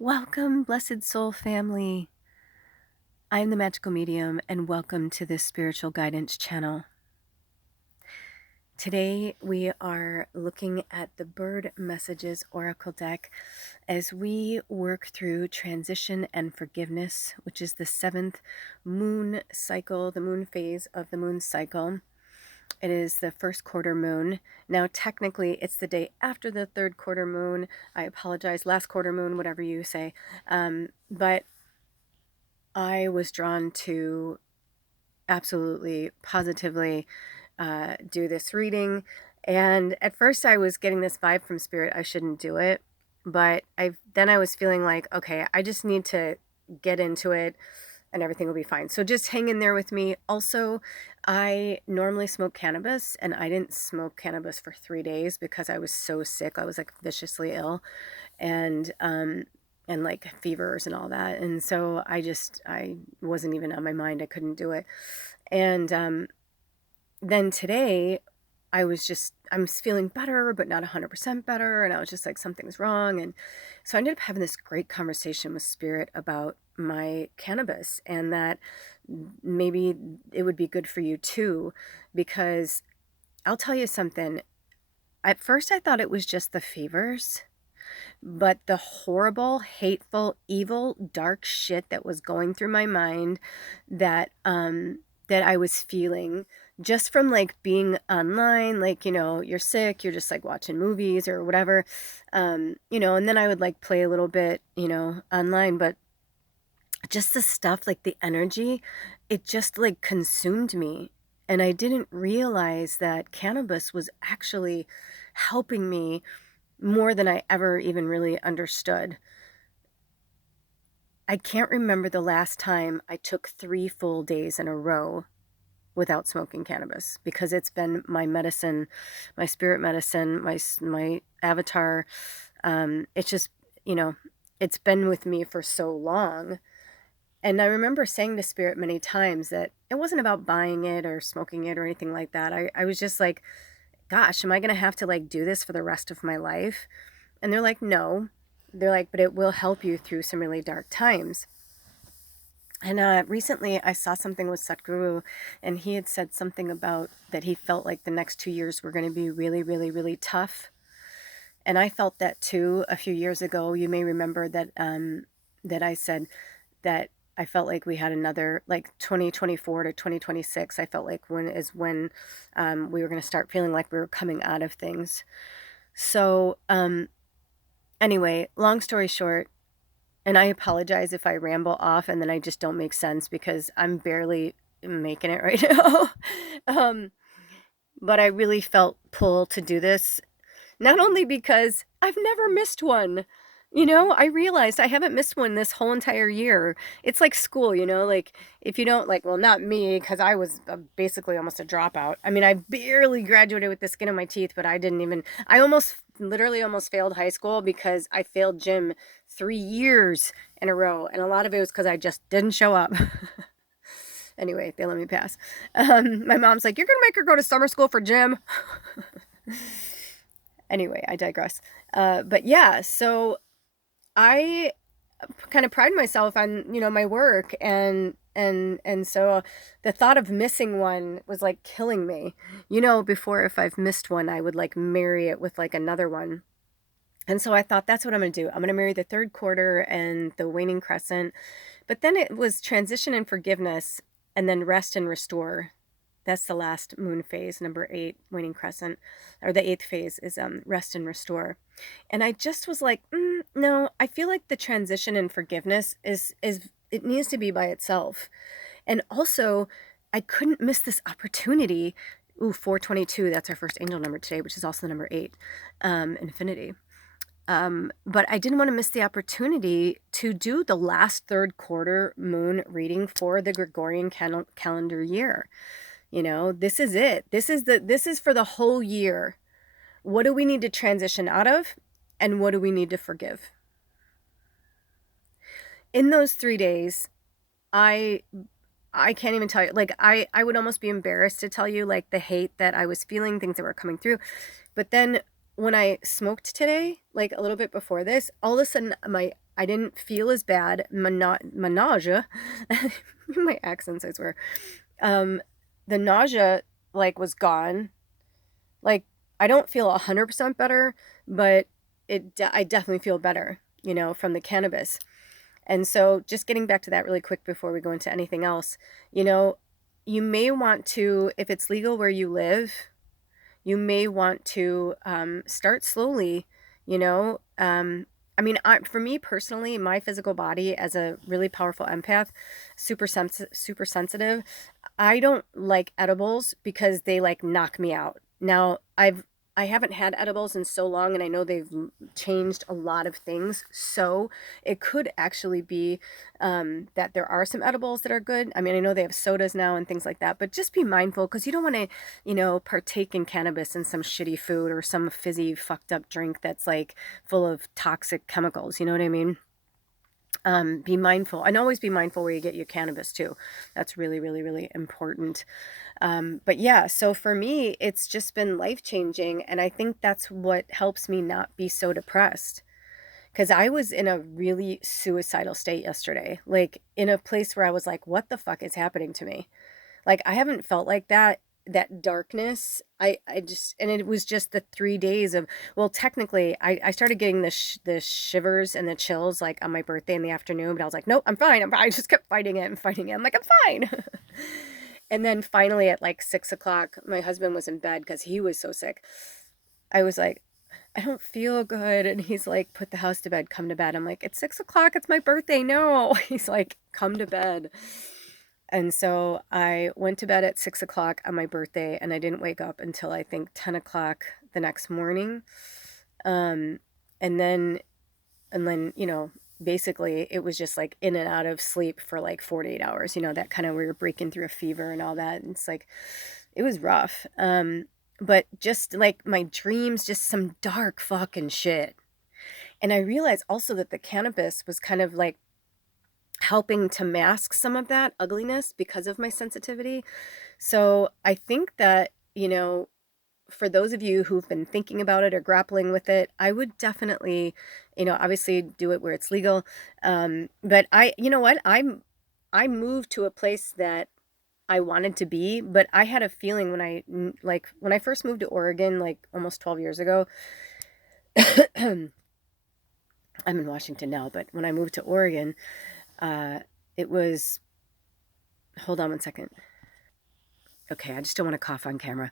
Welcome, blessed soul family. I am the magical medium, and welcome to this spiritual guidance channel. Today we are looking at the Bird Messages Oracle deck as we work through transition and forgiveness, which is the 7th moon cycle, the moon phase of the moon cycle. It is the first quarter moon. Now, technically, it's the day after the third quarter moon. I apologize, last quarter moon, whatever you say. But I was drawn to absolutely, positively do this reading. And at first I was getting this vibe from Spirit, I shouldn't do it. But then I was feeling like, okay, I just need to get into it and everything will be fine. So just hang in there with me. Also, I normally smoke cannabis, and I didn't smoke cannabis for 3 days because I was so sick. I was like viciously ill and like fevers and all that. And so I wasn't even on my mind. I couldn't do it. And then today I'm feeling better, but not 100% better. And I was just like, something's wrong. And so I ended up having this great conversation with Spirit about my cannabis, and that maybe it would be good for you too, because I'll tell you something. At first I thought it was just the fevers, but the horrible, hateful, evil, dark shit that was going through my mind that I was feeling just from like being online, like, you're sick, you're just like watching movies or whatever, and then I would like play a little bit, online, but just the stuff, like the energy, it just like consumed me. And I didn't realize that cannabis was actually helping me more than I ever even really understood. I can't remember the last time I took 3 full days in a row without smoking cannabis, because it's been my medicine, my spirit medicine, my avatar. It's just, it's been with me for so long. And I remember saying to Spirit many times that it wasn't about buying it or smoking it or anything like that. I was just like, gosh, am I going to have to like do this for the rest of my life? And they're like, no. They're like, but it will help you through some really dark times. And recently I saw something with Satguru, and he had said something about that he felt like the next 2 years were going to be really, really, really tough. And I felt that too a few years ago. You may remember that that I said that I felt like we had another, like 2024 to 2026. I felt like when we were going to start feeling like we were coming out of things. So anyway, long story short, and I apologize if I ramble off and then I just don't make sense, because I'm barely making it right now. But I really felt pulled to do this, not only because I've never missed one. I realized I haven't missed one this whole entire year. It's like school, like if you don't, like, well, not me, because I was basically almost a dropout. I mean, I barely graduated with the skin on my teeth, but I literally almost failed high school because I failed gym 3 years in a row. And a lot of it was because I just didn't show up. Anyway, they let me pass. My mom's like, you're going to make her go to summer school for gym? Anyway, I digress. But yeah, so I kind of pride myself on, my work, and so the thought of missing one was like killing me. Before, if I've missed one, I would like marry it with like another one. And so I thought, that's what I'm going to do. I'm going to marry the third quarter and the waning crescent. But then it was transition and forgiveness, and then rest and restore. That's the last moon phase, number 8, waning crescent, or the 8th phase is rest and restore. And I just was like, no, I feel like the transition and forgiveness is it needs to be by itself. And also, I couldn't miss this opportunity. 422, that's our first angel number today, which is also the number 8, infinity. But I didn't want to miss the opportunity to do the last third quarter moon reading for the Gregorian calendar year. This is it. This is for the whole year. What do we need to transition out of, and what do we need to forgive? In those 3 days, I can't even tell you, like, I would almost be embarrassed to tell you, like, the hate that I was feeling, things that were coming through. But then when I smoked today, like a little bit before this, all of a sudden I didn't feel as bad. Nausea, my accents, I swear. The nausea like was gone. Like I don't feel 100% better, but I definitely feel better, from the cannabis. And so just getting back to that really quick before we go into anything else, you may want to, if it's legal where you live, you may want to start slowly, for me personally, my physical body as a really powerful empath, super sensitive, I don't like edibles because they like knock me out. Now, I haven't had edibles in so long, and I know they've changed a lot of things. So it could actually be that there are some edibles that are good. I mean, I know they have sodas now and things like that, but just be mindful because you don't want to, partake in cannabis in some shitty food or some fizzy fucked up drink that's like full of toxic chemicals. You know what I mean? Be mindful, and always be mindful where you get your cannabis too. That's really, really, really important. But yeah, so for me, it's just been life-changing, and I think that's what helps me not be so depressed. Because I was in a really suicidal state yesterday, like in a place where I was like, what the fuck is happening to me? Like I haven't felt like that darkness. I just, and it was just the 3 days of, well, technically I started getting the shivers and the chills like on my birthday in the afternoon, but I was like, nope, I'm fine. I just kept fighting it and fighting it. I'm like, I'm fine. And then finally at like 6 o'clock, my husband was in bed because he was so sick. I was like, I don't feel good. And he's like, put the house to bed, come to bed. I'm like, it's 6 o'clock. It's my birthday. No. He's like, come to bed. And so I went to bed at 6 o'clock on my birthday, and I didn't wake up until I think 10 o'clock the next morning. Um, and then, basically it was just like in and out of sleep for like 48 hours, that kind of where you're breaking through a fever and all that. And it's like, it was rough. But just like my dreams, just some dark fucking shit. And I realized also that the cannabis was kind of like helping to mask some of that ugliness because of my sensitivity. So I think that, for those of you who've been thinking about it or grappling with it, I would definitely, obviously do it where it's legal. But you know what? I moved to a place that I wanted to be, but I had a feeling when I first moved to Oregon, like almost 12 years ago. I'm in Washington now, but when I moved to Oregon, it was, hold on one second. Okay, I just don't want to cough on camera.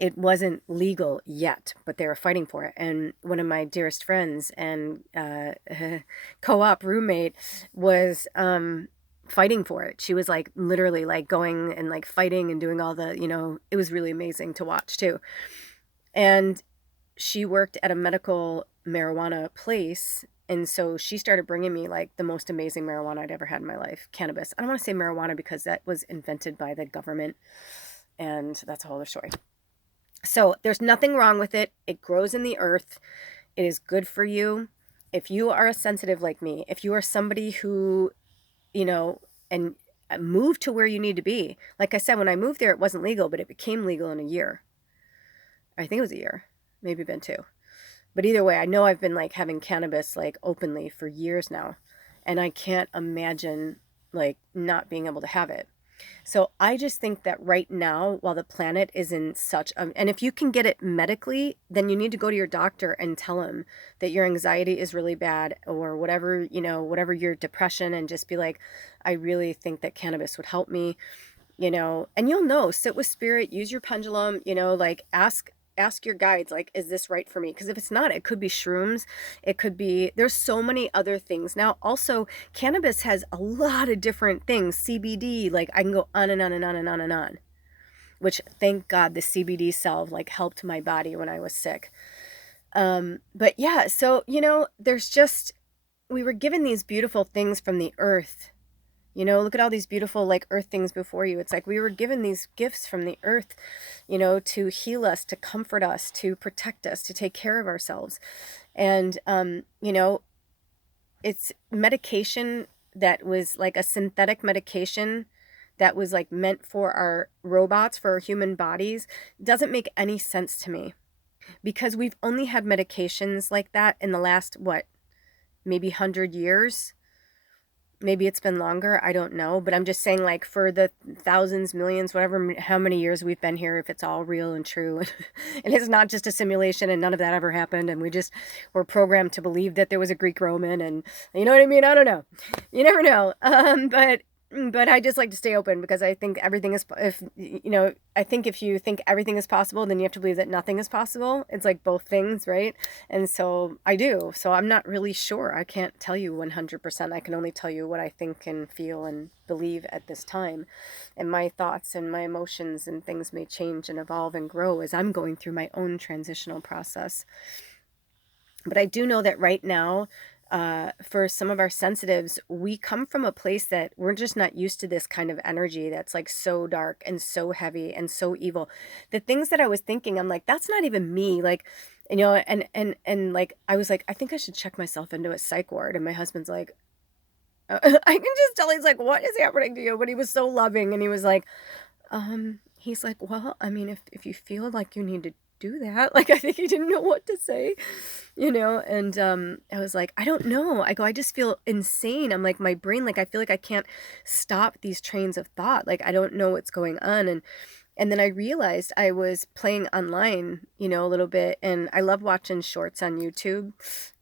It wasn't legal yet, but they were fighting for it. And one of my dearest friends and co-op roommate was fighting for it. She was like literally like going and like fighting and doing all the, it was really amazing to watch too. And she worked at a medical marijuana place. And so she started bringing me like the most amazing marijuana I'd ever had in my life, cannabis. I don't want to say marijuana because that was invented by the government, and that's a whole other story. So there's nothing wrong with it. It grows in the earth. It is good for you. If you are a sensitive like me, if you are somebody who, and move to where you need to be. Like I said, when I moved there, it wasn't legal, but it became legal in a year. I think it was a year, maybe been two. But either way, I know I've been like having cannabis like openly for years now, and I can't imagine like not being able to have it. So I just think that right now, while the planet is in such a, and if you can get it medically, then you need to go to your doctor and tell him that your anxiety is really bad or whatever, whatever your depression, and just be like, I really think that cannabis would help me, and sit with spirit, use your pendulum, like ask your guides, like, is this right for me? Because if it's not, it could be shrooms. It could be, there's so many other things. Now, also, cannabis has a lot of different things. CBD, like I can go on and on and on and on and on, which thank God the CBD salve like helped my body when I was sick. But yeah, so, there's just, we were given these beautiful things from the earth. Look at all these beautiful like earth things before you. It's like we were given these gifts from the earth, to heal us, to comfort us, to protect us, to take care of ourselves. And, it's medication that was like a synthetic medication that was like meant for our robots, for our human bodies. Doesn't make any sense to me. because we've only had medications like that in the last, what, maybe 100 years. Maybe it's been longer, I don't know, but I'm just saying, like, for the thousands, millions, whatever, how many years we've been here, if it's all real and true, and it's not just a simulation and none of that ever happened, and we just were programmed to believe that there was a Greek Roman, and you know what I mean? I don't know. You never know. But I just like to stay open, because I think everything is, I think if you think everything is possible, then you have to believe that nothing is possible. It's like both things, right? And so I do. So I'm not really sure. I can't tell you 100%. I can only tell you what I think and feel and believe at this time. And my thoughts and my emotions and things may change and evolve and grow as I'm going through my own transitional process. But I do know that right now, for some of our sensitives, we come from a place that we're just not used to this kind of energy that's like so dark and so heavy and so evil. The things that I was thinking, I'm like, that's not even me. Like, and like, I was like, I think I should check myself into a psych ward. And my husband's like, I can just tell, he's like, what is happening to you? But he was so loving, and he was like, well, I mean, if you feel like you need to do that, like, I think he didn't know what to say, and I was like, I don't know. I go, I just feel insane. I'm like, my brain, like, I feel like I can't stop these trains of thought. Like, I don't know what's going on. And then I realized I was playing online, a little bit, and I love watching shorts on YouTube.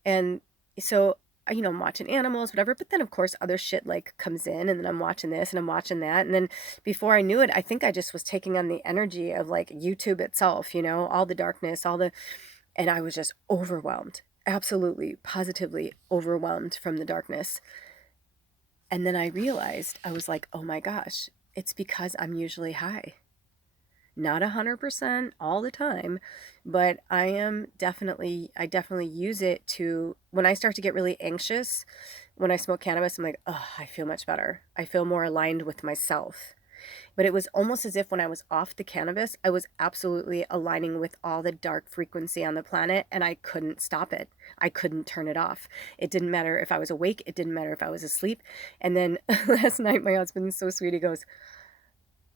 And so, I'm watching animals, whatever, but then of course other shit like comes in, and then I'm watching this and I'm watching that. And then before I knew it, I think I just was taking on the energy of like YouTube itself, all the darkness, and I was just overwhelmed, absolutely, positively overwhelmed from the darkness. And then I realized, I was like, oh my gosh, it's because I'm usually high. Not 100% all the time, but I definitely use it to, when I start to get really anxious, when I smoke cannabis, I'm like, oh, I feel much better. I feel more aligned with myself. But it was almost as if when I was off the cannabis, I was absolutely aligning with all the dark frequency on the planet, and I couldn't stop it. I couldn't turn it off. It didn't matter if I was awake. It didn't matter if I was asleep. And then last night, my husband's so sweet. He goes,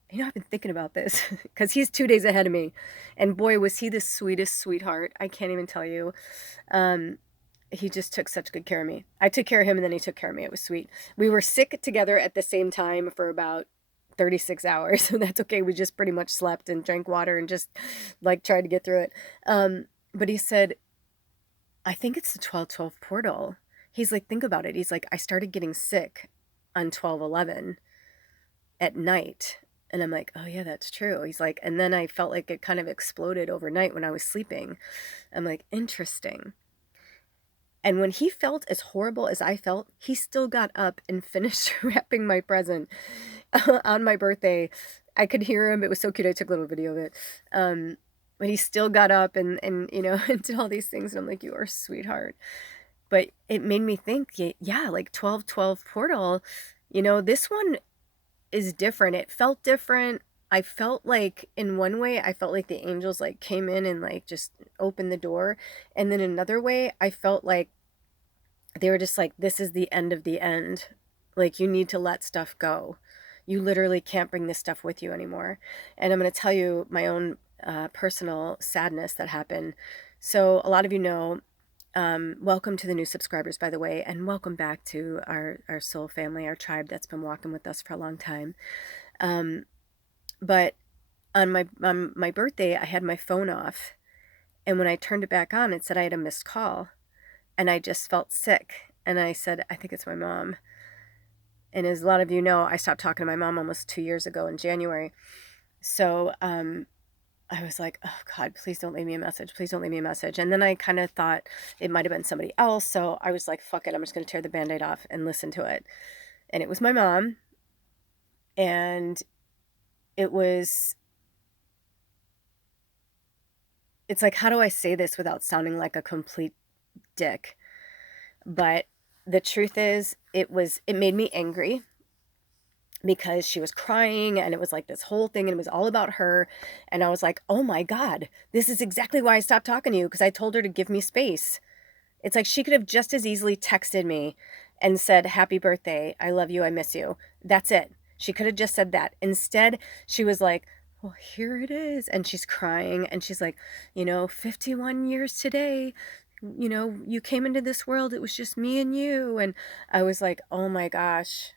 I've been thinking about this, because he's 2 days ahead of me. And boy, was he the sweetest sweetheart. I can't even tell you. He just took such good care of me. I took care of him, and then he took care of me. It was sweet. We were sick together at the same time for about 36 hours. So that's okay. We just pretty much slept and drank water and just like tried to get through it. But he said, I think it's the 12/12 portal. He's like, think about it. He's like, I started getting sick on 12/11 at night. And I'm like, oh yeah, that's true. He's like, and then I felt like it kind of exploded overnight when I was sleeping. I'm like, interesting. And when he felt as horrible as I felt, he still got up and finished wrapping my present on my birthday. I could hear him. It was so cute. I took a little video of it. But he still got up and and did all these things. And I'm like, you are a sweetheart. But it made me think, yeah, like 12/12 portal, this one is different. It felt different. I felt like, in one way, I felt like the angels like came in and like just opened the door. And then another way, I felt like they were just like, this is the end of the end. Like, you need to let stuff go. You literally can't bring this stuff with you anymore. And I'm going to tell you my own personal sadness that happened. So a lot of you know, welcome to the new subscribers, by the way, and welcome back to our soul family, our tribe that's been walking with us for a long time. But on my birthday, I had my phone off, and when I turned it back on, it said I had a missed call, and I just felt sick. And I said, I think it's my mom. And as a lot of you know, I stopped talking to my mom almost 2 years ago in January. So I was like, oh God, please don't leave me a message. Please don't leave me a message. And then I kind of thought it might have been somebody else. So I was like, fuck it. I'm just going to tear the Band-Aid off and listen to it. And it was my mom. And it's like, how do I say this without sounding like a complete dick? But the truth is, it made me angry, because she was crying, and it was like this whole thing, and it was all about her. And I was like, oh my God, this is exactly why I stopped talking to you, because I told her to give me space. It's like she could have just as easily texted me and said, happy birthday, I love you, I miss you. That's it. She could have just said that. Instead, she was like, well, here it is. And she's crying and she's like, 51 years today, you came into this world. It was just me and you. And I was like, oh my gosh.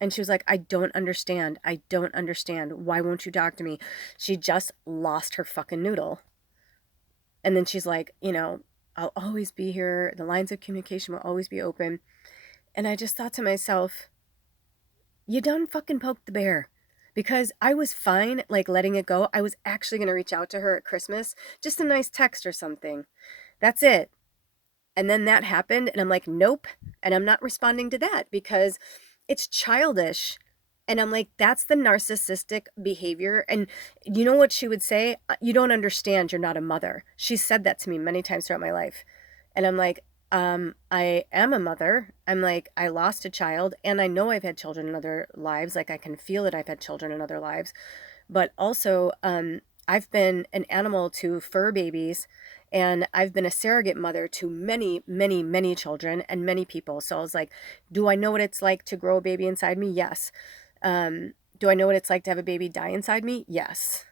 And she was like, I don't understand. I don't understand. Why won't you talk to me? She just lost her fucking noodle. And then she's like, I'll always be here. The lines of communication will always be open. And I just thought to myself, you done fucking poked the bear. Because I was fine, like letting it go. I was actually going to reach out to her at Christmas, just a nice text or something. That's it. And then that happened, and I'm like, nope. And I'm not responding to that because it's childish. And I'm like, that's the narcissistic behavior. And you know what she would say? You don't understand. You're not a mother. She said that to me many times throughout my life. And I'm like, I am a mother. I'm like, I lost a child and I know I've had children in other lives. Like I can feel that I've had children in other lives. But also, I've been an animal to fur babies and I've been a surrogate mother to many, many, many children and many people. So I was like, do I know what it's like to grow a baby inside me? Yes. Do I know what it's like to have a baby die inside me? Yes.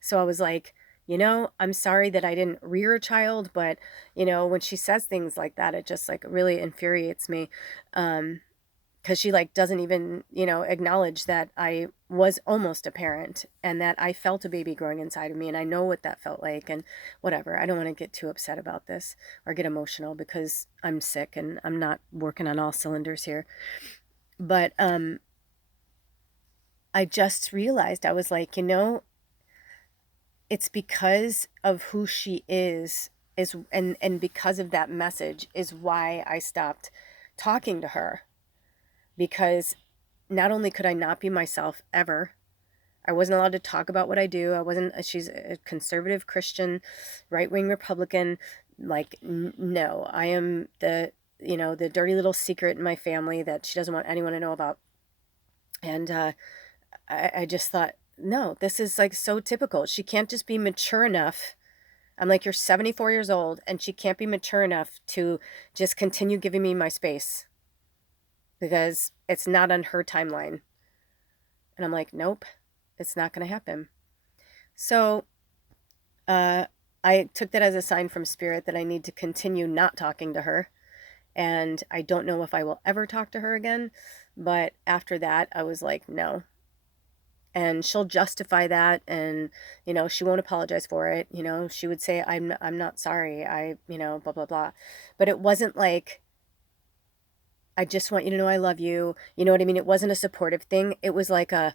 So I was like, I'm sorry that I didn't rear a child, but when she says things like that, it just like really infuriates me. Because she like doesn't even, acknowledge that I was almost a parent and that I felt a baby growing inside of me and I know what that felt like and whatever. I don't want to get too upset about this or get emotional because I'm sick and I'm not working on all cylinders here. But I just realized I was like, it's because of who she is and because of that message is why I stopped talking to her. Because not only could I not be myself ever, I wasn't allowed to talk about what I do. She's a conservative Christian, right-wing Republican. Like, no, I am the dirty little secret in my family that she doesn't want anyone to know about. And I just thought, no, this is like so typical. She can't just be mature enough. I'm like, you're 74 years old and she can't be mature enough to just continue giving me my space because it's not on her timeline. And I'm like, nope, it's not going to happen. So I took that as a sign from spirit that I need to continue not talking to her. And I don't know if I will ever talk to her again. But after that, I was like, no. And she'll justify that and, she won't apologize for it. She would say, I'm not sorry. Blah, blah, blah. But it wasn't like, I just want you to know I love you. You know what I mean? It wasn't a supportive thing. It was like a,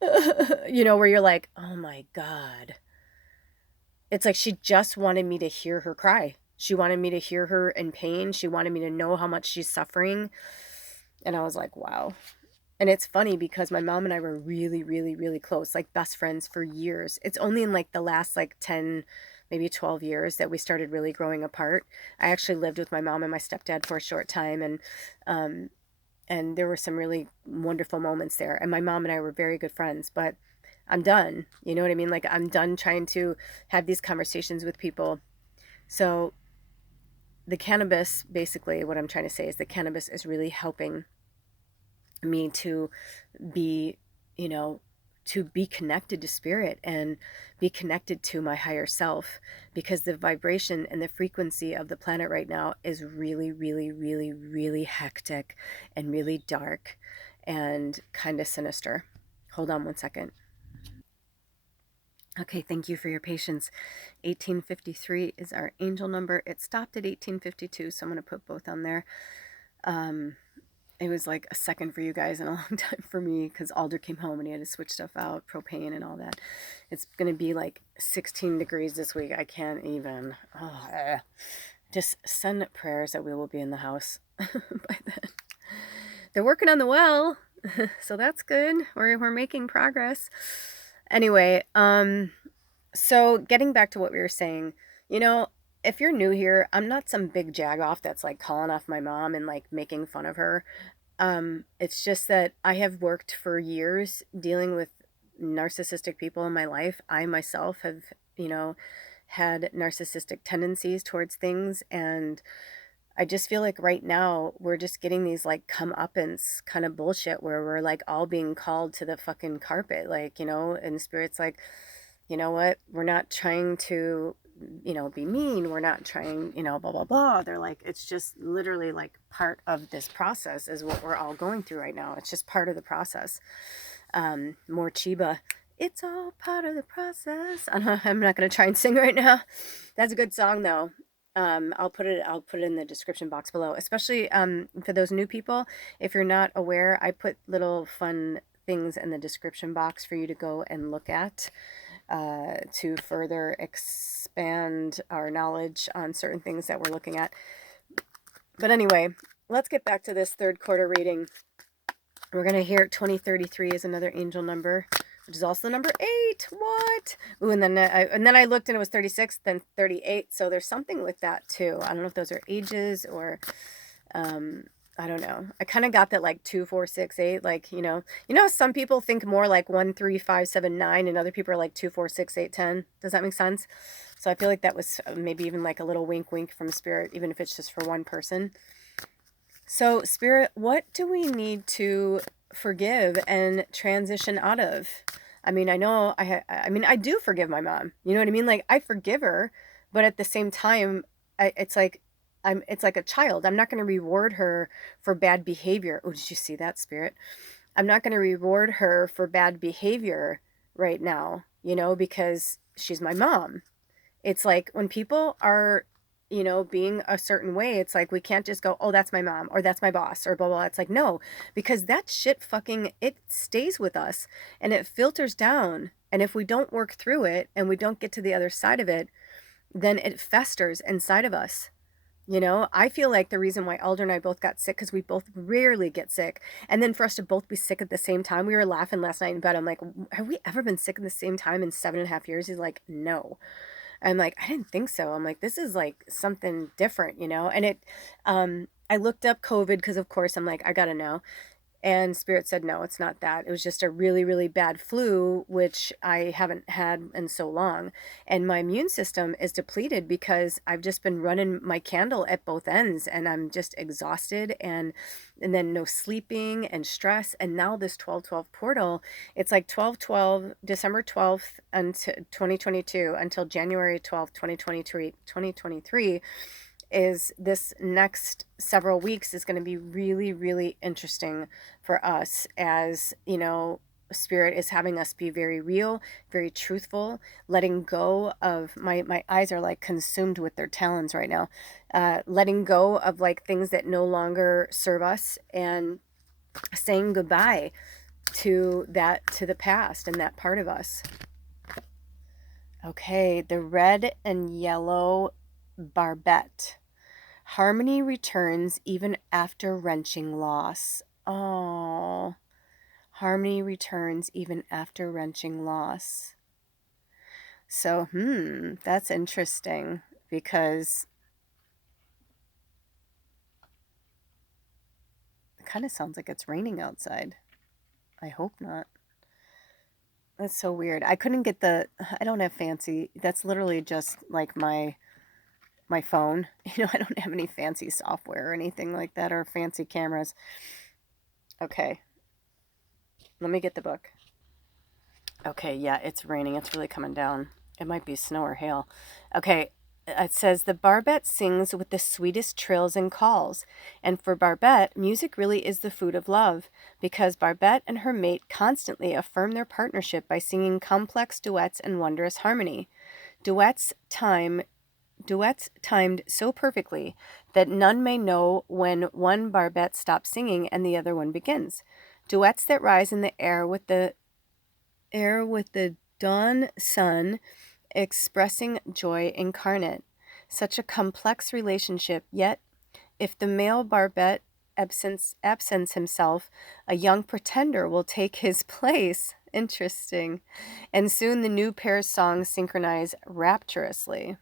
where you're like, oh my God. It's like she just wanted me to hear her cry. She wanted me to hear her in pain. She wanted me to know how much she's suffering. And I was like, wow. And it's funny because my mom and I were really, really, really close, like best friends for years. It's only in like the last like 10, maybe 12 years that we started really growing apart. I actually lived with my mom and my stepdad for a short time and there were some really wonderful moments there. And my mom and I were very good friends, but I'm done. You know what I mean? Like I'm done trying to have these conversations with people. So the cannabis, basically what I'm trying to say is the cannabis is really helping me to be, to be connected to spirit and be connected to my higher self because the vibration and the frequency of the planet right now is really, really, really, really hectic and really dark and kind of sinister. Hold on one second. Okay, thank you for your patience. 1853 is our angel number. It stopped at 1852, so I'm going to put both on there. It was like a second for you guys and a long time for me because Alder came home and he had to switch stuff out, propane and all that. It's going to be like 16 degrees this week. I can't even. Just send prayers that we will be in the house by then. They're working on the well, so that's good. We're making progress. Anyway, so getting back to what we were saying, if you're new here, I'm not some big jagoff that's like calling off my mom and like making fun of her. It's just that I have worked for years dealing with narcissistic people in my life. I myself have, had narcissistic tendencies towards things and I just feel like right now we're just getting these like comeuppance kind of bullshit where we're like all being called to the fucking carpet, like, and Spirit's like, you know what, we're not trying to, be mean, we're not trying, blah blah blah. They're like, it's just literally like part of this process is what we're all going through right now. It's just part of the process. Morcheeba, it's all part of the process. I'm not gonna try and sing right now. That's a good song though. I'll put it in the description box below, especially for those new people. If you're not aware, I put little fun things in the description box for you to go and look at, to further expand our knowledge on certain things that we're looking at. But anyway, let's get back to this third quarter reading. We're going to hear 2033 is another angel number, which is also the number 8. What? Ooh, and then I looked and it was 36, then 38. So there's something with that too. I don't know if those are ages or I don't know. I kind of got that like 2, 4, 6, 8. Like, some people think more like 1, 3, 5, 7, 9, and other people are like 2, 4, 6, 8, 10. Does that make sense? So I feel like that was maybe even like a little wink wink from Spirit, even if it's just for one person. So, Spirit, what do we need to forgive and transition out of? I mean, I know I do forgive my mom. You know what I mean? Like, I forgive her, but at the same time, it's like it's like a child. I'm not going to reward her for bad behavior. Oh, did you see that, Spirit? I'm not going to reward her for bad behavior right now, because she's my mom. It's like when people are, being a certain way, it's like we can't just go, oh, that's my mom or that's my boss or blah, blah, blah. It's like, no, because that shit fucking, it stays with us and it filters down. And if we don't work through it and we don't get to the other side of it, then it festers inside of us. I feel like the reason why Elder and I both got sick, because we both rarely get sick. And then for us to both be sick at the same time, we were laughing last night in bed. I'm like, have we ever been sick at the same time in 7.5 years? He's like, no. I'm like, I didn't think so. I'm like, this is like something different, And I looked up COVID because, of course, I'm like, I gotta know. And Spirit said, no, it's not that. It was just a really, really bad flu, which I haven't had in so long. And my immune system is depleted because I've just been running my candle at both ends and I'm just exhausted and then no sleeping and stress. And now this 12/12 portal, it's like 12/12, December 12th until 2022 until January 12th, 2023 is this next several weeks is going to be really, really interesting for us as, Spirit is having us be very real, very truthful, letting go of my eyes are like consumed with their talons right now, letting go of like things that no longer serve us and saying goodbye to the past and that part of us. Okay, the red and yellow barbette. Harmony returns even after wrenching loss. Oh, harmony returns even after wrenching loss. So, that's interesting because it kind of sounds like it's raining outside. I hope not. That's so weird. I couldn't get I don't have fancy. That's literally just like my phone. I don't have any fancy software or anything like that or fancy cameras. Okay. Let me get the book. Okay, yeah, it's raining. It's really coming down. It might be snow or hail. Okay, it says the barbette sings with the sweetest trills and calls. And for Barbette, music really is the food of love, because Barbette and her mate constantly affirm their partnership by singing complex duets and wondrous harmony. Duets timed so perfectly that none may know when one barbette stops singing and the other one begins. Duets that rise in the air with the dawn sun, expressing joy incarnate. Such a complex relationship, yet if the male barbette absents himself, a young pretender will take his place. Interesting. And soon the new pair's songs synchronize rapturously.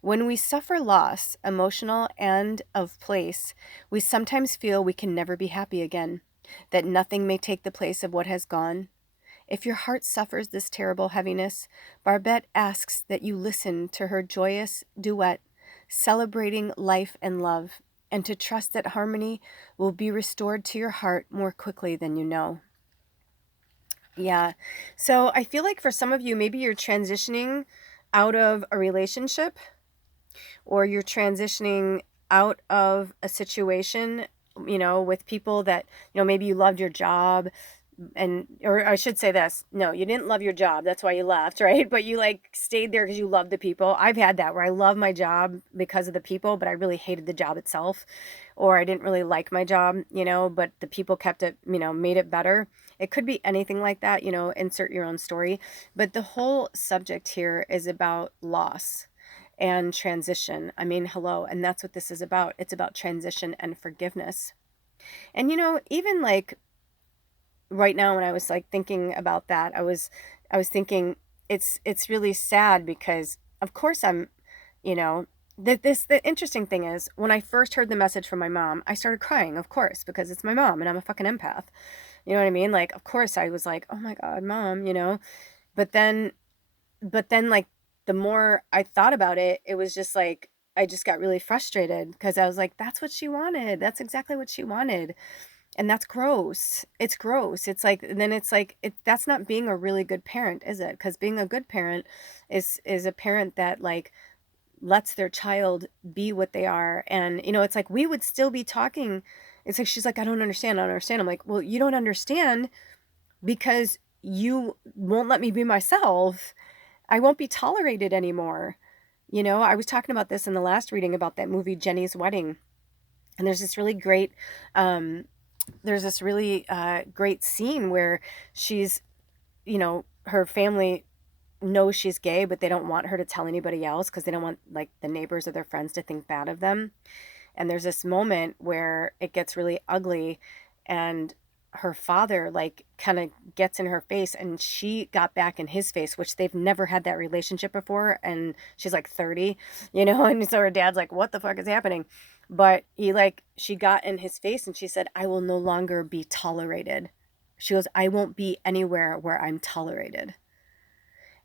When we suffer loss, emotional and of place, we sometimes feel we can never be happy again, that nothing may take the place of what has gone. If your heart suffers this terrible heaviness, Barbette asks that you listen to her joyous duet, celebrating life and love, and to trust that harmony will be restored to your heart more quickly than you know. Yeah. So I feel like for some of you, maybe you're transitioning out of a relationship, or you're transitioning out of a situation, with people that, maybe you loved your job, and or I should say this, no, you didn't love your job, that's why you left, right? But you like stayed there because you loved the people. I've had that where I love my job because of the people, but I really hated the job itself, or I didn't really like my job, but the people kept it, made it better. It could be anything like that, insert your own story. But the whole subject here is about loss and transition. I mean, hello, and that's what this is about. It's about transition and forgiveness. And even like right now, when I was like thinking about that, I was thinking it's really sad because of course I'm, the interesting thing is when I first heard the message from my mom, I started crying, of course, because it's my mom and I'm a fucking empath. You know what I mean? Like, of course I was like, oh my God, mom, but then, like, the more I thought about it, it was just like, I just got really frustrated because I was like, that's what she wanted. That's exactly what she wanted. And that's gross. It's gross. It's like, then it's like, that's not being a really good parent, is it? Because being a good parent is a parent that like lets their child be what they are. And, it's like, we would still be talking. It's like, she's like, I don't understand. I don't understand. I'm like, well, you don't understand because you won't let me be myself. I won't be tolerated anymore. I was talking about this in the last reading about that movie, Jenny's Wedding. And um, there's this really great scene where she's, her family knows she's gay, but they don't want her to tell anybody else because they don't want like the neighbors or their friends to think bad of them. And there's this moment where it gets really ugly, and her father like kind of gets in her face, and she got back in his face, which they've never had that relationship before, and she's like 30, and so her dad's like, what the fuck is happening? But she got in his face and she said, I will no longer be tolerated. She goes, I won't be anywhere where I'm tolerated.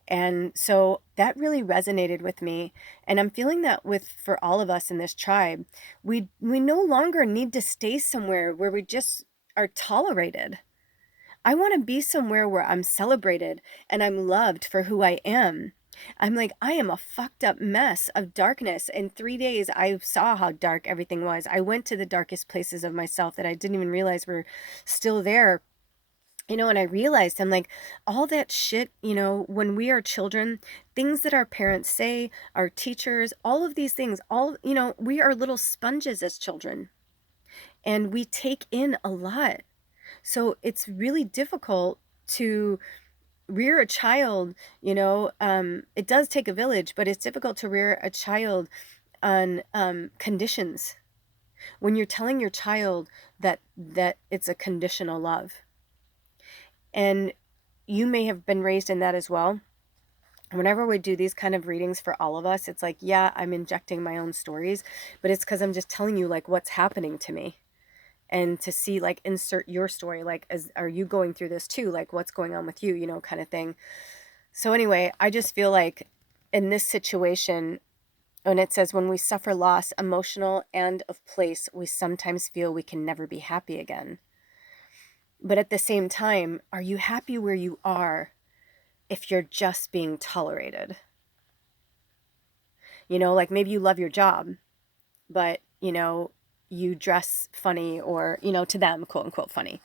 And so that really resonated with me. And I'm feeling that for all of us in this tribe, we no longer need to stay somewhere where we just are tolerated. I want to be somewhere where I'm celebrated and I'm loved for who I am. I'm like, I am a fucked up mess of darkness. In 3 days, I saw how dark everything was. I went to the darkest places of myself that I didn't even realize were still there. And I realized, I'm like, all that shit, when we are children, things that our parents say, our teachers, all of these things, we are little sponges as children, and we take in a lot. So it's really difficult to rear a child, it does take a village, but it's difficult to rear a child on conditions. When you're telling your child that it's a conditional love. And you may have been raised in that as well. Whenever we do these kind of readings for all of us, it's like, yeah, I'm injecting my own stories, but it's because I'm just telling you like what's happening to me. And to see, like, insert your story, like, are you going through this too? Like, what's going on with you, kind of thing. So anyway, I just feel like in this situation, when it says, when we suffer loss, emotional and of place, we sometimes feel we can never be happy again. But at the same time, are you happy where you are if you're just being tolerated? Like maybe you love your job, but, you dress funny, or, to them, quote unquote, funny.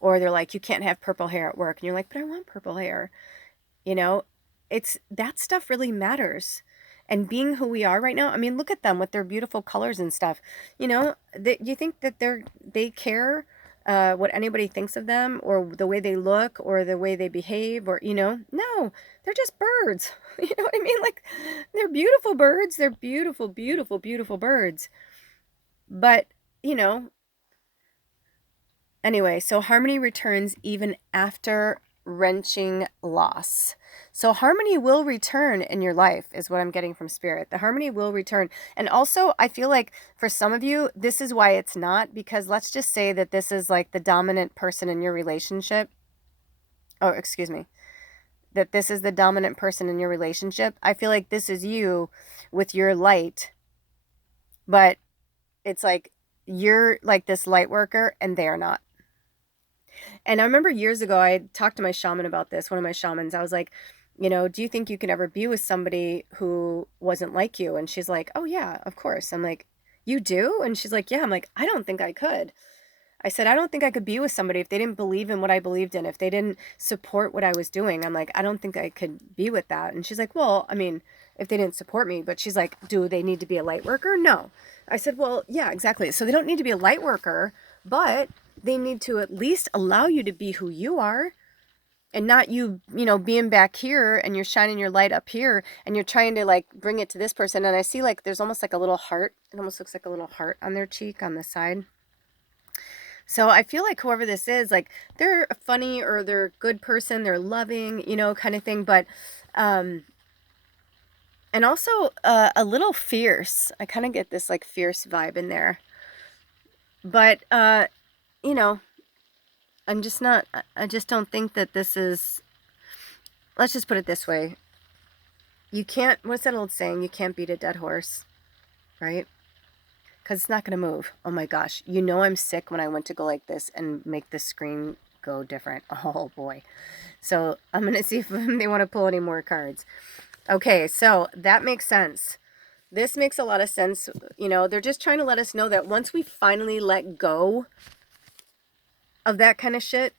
Or they're like, you can't have purple hair at work. And you're like, but I want purple hair. It's that stuff really matters. And being who we are right now, I mean, look at them with their beautiful colors and stuff. You think that they care what anybody thinks of them, or the way they look, or the way they behave, or, no, they're just birds. You know what I mean? Like, they're beautiful birds. They're beautiful, beautiful, beautiful birds. But, anyway, so harmony returns even after wrenching loss. So harmony will return in your life is what I'm getting from spirit. The harmony will return. And also, I feel like for some of you, this is why it's not, because let's just say that this is like the dominant person in your relationship. Oh, excuse me. That this is the dominant person in your relationship. I feel like this is you with your light But it's like, you're like this light worker and they are not. And I remember years ago, I talked to my shaman about this, one of my shamans. I was like, do you think you can ever be with somebody who wasn't like you? And she's like, oh, yeah, of course. I'm like, you do? And she's like, yeah. I'm like, I don't think I could. I said, I don't think I could be with somebody if they didn't believe in what I believed in, if they didn't support what I was doing. I'm like, I don't think I could be with that. And she's like, well, I mean, if they didn't support me, but she's like, do they need to be a light worker? No. I said, well, yeah, exactly. So they don't need to be a light worker, but they need to at least allow you to be who you are, and not you, being back here and you're shining your light up here and you're trying to like bring it to this person. And I see like there's almost like a little heart. It almost looks like a little heart on their cheek on the side. So I feel like whoever this is, like, they're funny or they're a good person, they're loving, kind of thing. But, and also a little fierce. I kind of get this like fierce vibe in there. But, I'm just not, I just don't think that this is, let's just put it this way. You can't, what's that old saying? You can't beat a dead horse, right? Because it's not going to move. Oh my gosh. I'm sick when I went to go like this and make the screen go different. Oh boy. So I'm going to see if they want to pull any more cards. Okay, so that makes sense. This makes a lot of sense. They're just trying to let us know that once we finally let go of that kind of shit,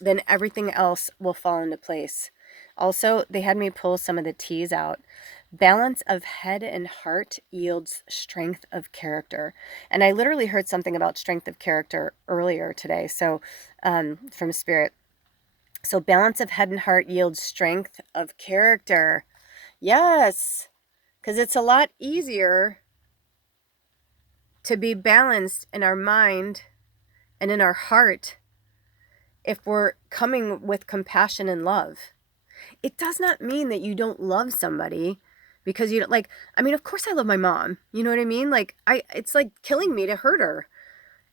then everything else will fall into place. Also, they had me pull some of the T's out. Balance of head and heart yields strength of character. And I literally heard something about strength of character earlier today, so from Spirit. So balance of head and heart yields strength of character. Yes, because it's a lot easier to be balanced in our mind and in our heart if we're coming with compassion and love. It does not mean that you don't love somebody because you don't, like, I mean, of course I love my mom. You know what I mean? Like, it's like killing me to hurt her.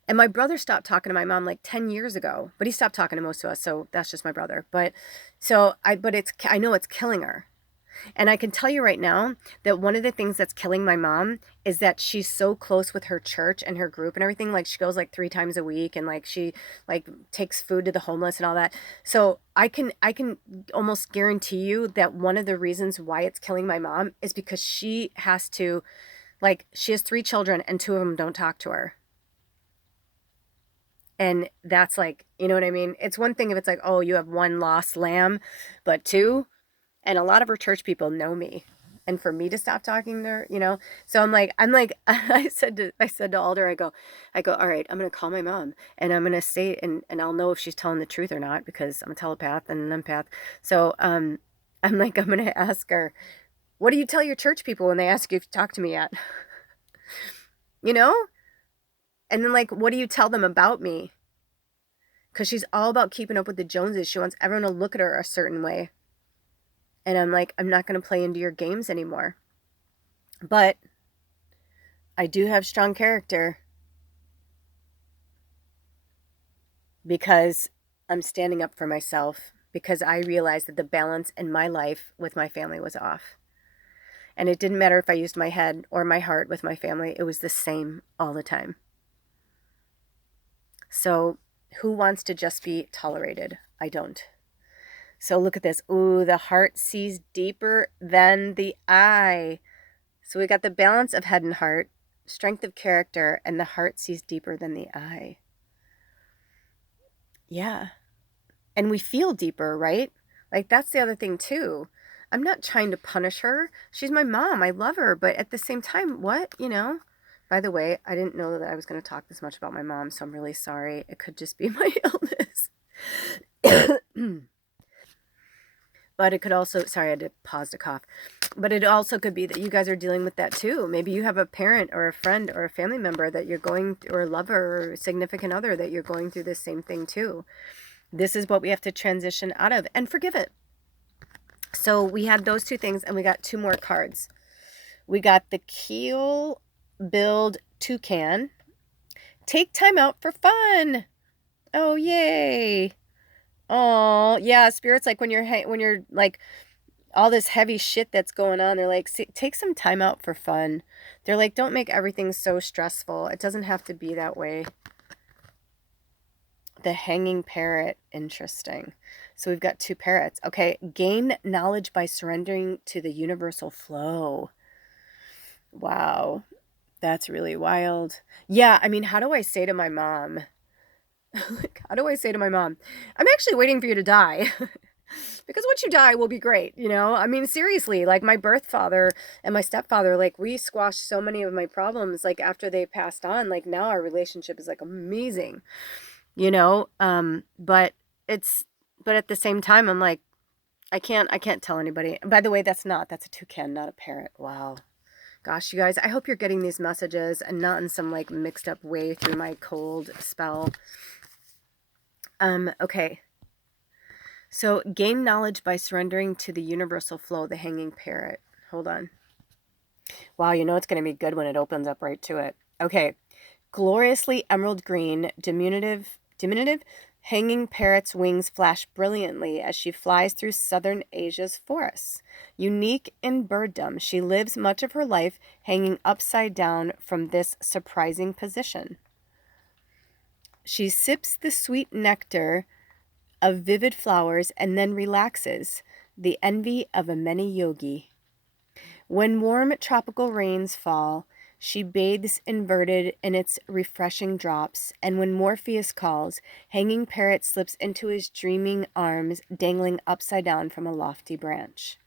And my brother stopped talking to my mom like 10 years ago, but he stopped talking to most of us. So that's just my brother. But I know it's killing her. And I can tell you right now that one of the things that's killing my mom is that she's so close with her church and her group and everything. Like, she goes like 3 times a week, and like she like takes food to the homeless and all that. So I can almost guarantee you that one of the reasons why it's killing my mom is because she has 3 children and 2 of them don't talk to her. And that's like, you know what I mean? It's one thing if it's like, oh, you have 1 lost lamb, but 2, and a lot of her church people know me. And for me to stop talking to her, so I'm like, I said to Alder, I go, all right, I'm going to call my mom and I'm going to say, and I'll know if she's telling the truth or not, because I'm a telepath and an empath. So, I'm going to ask her, what do you tell your church people when they ask you if you talk to me yet? And then like, what do you tell them about me? Because she's all about keeping up with the Joneses. She wants everyone to look at her a certain way. And I'm like, I'm not going to play into your games anymore. But I do have strong character because I'm standing up for myself, because I realized that the balance in my life with my family was off. And it didn't matter if I used my head or my heart with my family. It was the same all the time. So who wants to just be tolerated? I don't. So look at this. Ooh, the heart sees deeper than the eye. So we got the balance of head and heart, strength of character, and the heart sees deeper than the eye. Yeah. And we feel deeper, right? Like, that's the other thing too. I'm not trying to punish her. She's my mom. I love her. But at the same time, what? By the way, I didn't know that I was going to talk this much about my mom, so I'm really sorry. It could just be my illness. But it could also, sorry, I had to pause to cough. But it also could be that you guys are dealing with that too. Maybe you have a parent or a friend or a family member that you're going, or a lover or significant other, that you're going through this same thing too. This is what we have to transition out of and forgive it. So we had those 2 things, and we got 2 more cards. We got the Keel Build Toucan. Take time out for fun. Oh, yay. Oh, yeah, Spirit's like when you're like all this heavy shit that's going on. They're like, take some time out for fun. They're like, don't make everything so stressful. It doesn't have to be that way. The hanging parrot. Interesting. So we've got 2 parrots. Okay. Gain knowledge by surrendering to the universal flow. Wow. That's really wild. Yeah. I mean, how do I say to my mom? How do I say to my mom, I'm actually waiting for you to die? Because once you die, we'll be great, you know? I mean, seriously, like my birth father and my stepfather, like we squashed so many of my problems, like after they passed on, like now our relationship is like amazing, you know? But but at the same time, I'm like, I can't tell anybody. By the way, that's a toucan, not a parrot. Wow. Gosh, you guys, I hope you're getting these messages and not in some like mixed up way through my cold spell. Okay. So, gain knowledge by surrendering to the universal flow, the hanging parrot. Hold on. Wow, you know it's going to be good when it opens up right to it. Okay. Gloriously emerald green, diminutive, hanging parrot's wings flash brilliantly as she flies through southern Asia's forests. Unique in birddom, she lives much of her life hanging upside down from this surprising position. She sips the sweet nectar of vivid flowers and then relaxes, the envy of a many yogi. When warm tropical rains fall, she bathes inverted in its refreshing drops, and when Morpheus calls, hanging parrot slips into his dreaming arms, dangling upside down from a lofty branch.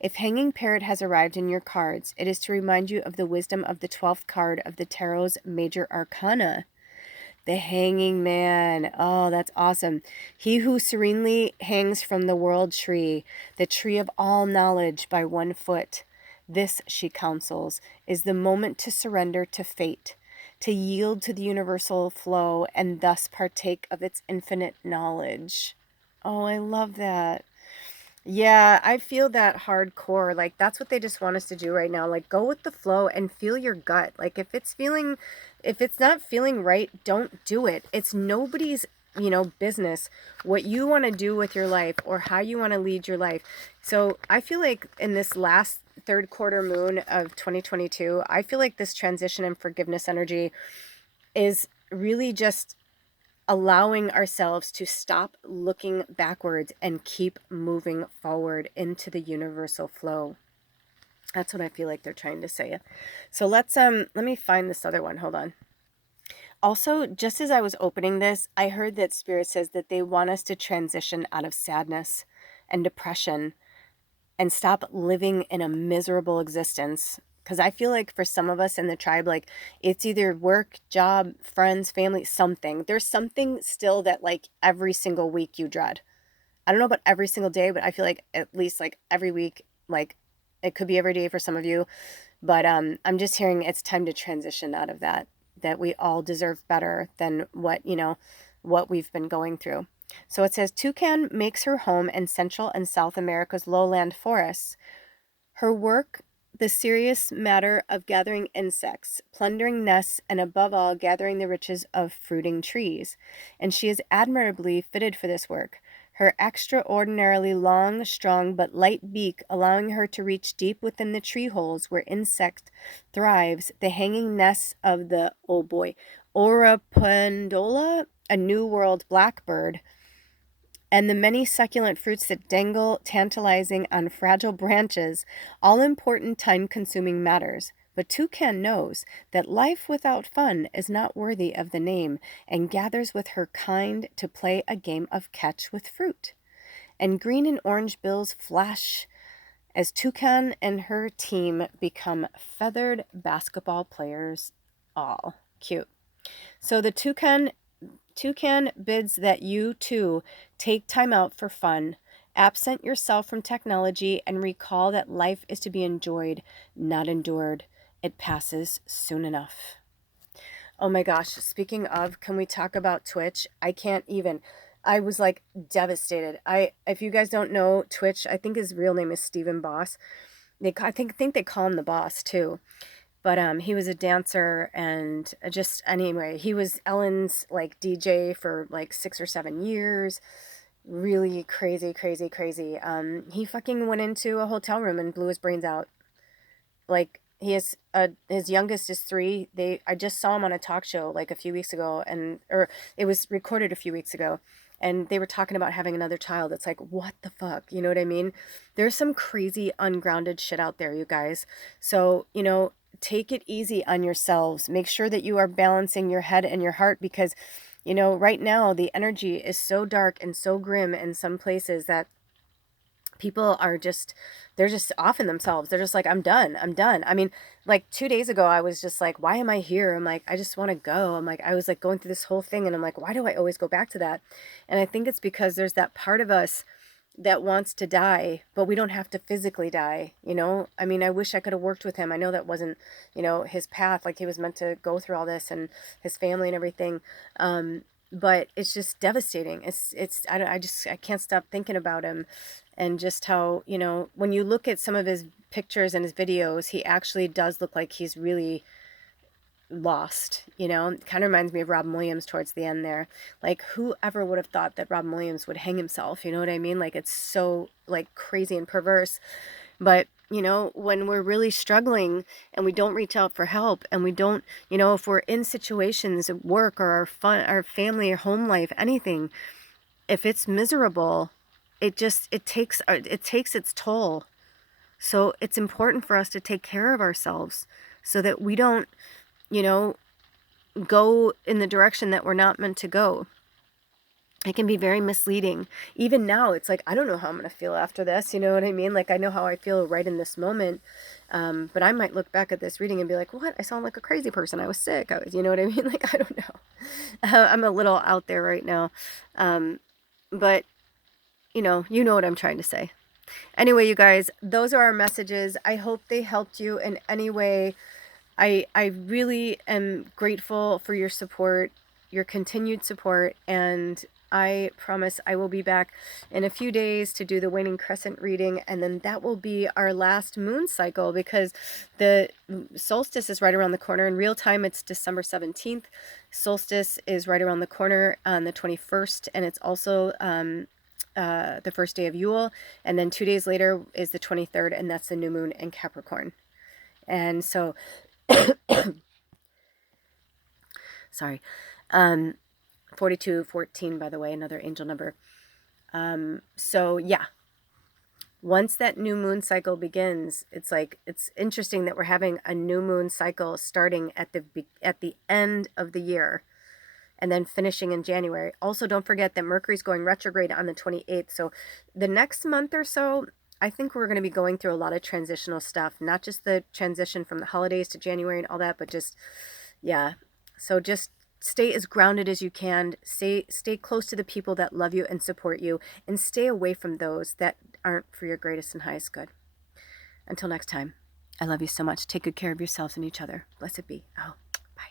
If hanging parrot has arrived in your cards, it is to remind you of the wisdom of the 12th card of the tarot's major arcana. The hanging man. Oh, that's awesome. He who serenely hangs from the world tree, the tree of all knowledge by 1 foot. This, she counsels, is the moment to surrender to fate, to yield to the universal flow, and thus partake of its infinite knowledge. Oh, I love that. Yeah, I feel that hardcore. Like that's what they just want us to do right now. Like go with the flow and feel your gut. Like if it's not feeling right, don't do it. It's nobody's, business what you want to do with your life or how you want to lead your life. So I feel like in this last 3rd quarter moon of 2022, I feel like this transition and forgiveness energy is really just allowing ourselves to stop looking backwards and keep moving forward into the universal flow. That's what I feel like they're trying to say. So let me find this other one. Hold on. Also, just as I was opening this, I heard that Spirit says that they want us to transition out of sadness and depression and stop living in a miserable existence. Because I feel like for some of us in the tribe, like it's either work, job, friends, family, something. There's something still that like every single week you dread. I don't know about every single day, but I feel like at least like every week, like it could be every day for some of you. But I'm just hearing it's time to transition out of that we all deserve better than what we've been going through. So it says, Toucan makes her home in Central and South America's lowland forests. Her work, the serious matter of gathering insects, plundering nests, and above all, gathering the riches of fruiting trees. And she is admirably fitted for this work. Her extraordinarily long, strong, but light beak allowing her to reach deep within the tree holes where insect thrives, the hanging nests of the, oh boy, Orapandola, a New World blackbird, and the many succulent fruits that dangle tantalizing on fragile branches, all important time-consuming matters. But Toucan knows that life without fun is not worthy of the name, and gathers with her kind to play a game of catch with fruit. And green and orange bills flash as Toucan and her team become feathered basketball players. All cute. So the Toucan bids that you, too, take time out for fun, absent yourself from technology, and recall that life is to be enjoyed, not endured. It passes soon enough. Oh my gosh, speaking of, can we talk about Twitch? I was like devastated. If you guys don't know Twitch, I think his real name is Stephen Boss. I think they call him the boss too. But he was a dancer, and just anyway, he was Ellen's like DJ for like 6 or 7 years. really crazy, crazy, crazy. He fucking went into a hotel room and blew his brains out. Like, he is his youngest is 3. I just saw him on a talk show like a few weeks ago, or it was recorded a few weeks ago, and they were talking about having another child. It's like, what the fuck, you know what I mean? There's some crazy ungrounded shit out there, you guys. So, take it easy on yourselves. Make sure that you are balancing your head and your heart, because right now the energy is so dark and so grim in some places that people are just, they're just off in themselves. They're just like, I'm done. I'm done. I mean, like 2 days ago, I was just like, why am I here? I'm like, I just want to go. I'm like, I was like going through this whole thing, and I'm like, why do I always go back to that? And I think it's because there's that part of us that wants to die, but we don't have to physically die, I mean, I wish I could have worked with him. I know that wasn't, his path. Like, he was meant to go through all this, and his family and everything. But it's just devastating. I can't stop thinking about him, and just how, when you look at some of his pictures and his videos, he actually does look like he's really lost. It kind of reminds me of Robin Williams towards the end there. Like, whoever would have thought that Robin Williams would hang himself? You know what I mean? Like, it's so like crazy and perverse. But when we're really struggling and we don't reach out for help, and we don't, if we're in situations at work or our family or home life, anything, if it's miserable, it takes its toll. So it's important for us to take care of ourselves, so that we don't, go in the direction that we're not meant to go. It can be very misleading. Even now, it's like, I don't know how I'm going to feel after this. You know what I mean? Like, I know how I feel right in this moment. But I might look back at this reading and be like, what? I sound like a crazy person. I was sick. You know what I mean? Like, I don't know. I'm a little out there right now. But, you know what I'm trying to say. Anyway, you guys, those are our messages. I hope they helped you in any way. I really am grateful for your support, your continued support, and I promise I will be back in a few days to do the waning crescent reading, and then that will be our last moon cycle, because the solstice is right around the corner. In real time, it's December 17th. Solstice is right around the corner on the 21st, and it's also the first day of Yule, and then 2 days later is the 23rd, and that's the new moon in Capricorn. And so sorry, 4214, by the way, another angel number. So yeah, once that new moon cycle begins, it's interesting that we're having a new moon cycle starting at the end of the year, and then finishing in January. Also, don't forget that Mercury's going retrograde on the 28th. So the next month or so, I think we're going to be going through a lot of transitional stuff, not just the transition from the holidays to January and all that, but just, yeah. So just stay as grounded as you can. Stay close to the people that love you and support you, and stay away from those that aren't for your greatest and highest good. Until next time, I love you so much. Take good care of yourselves and each other. Blessed be. Oh, bye.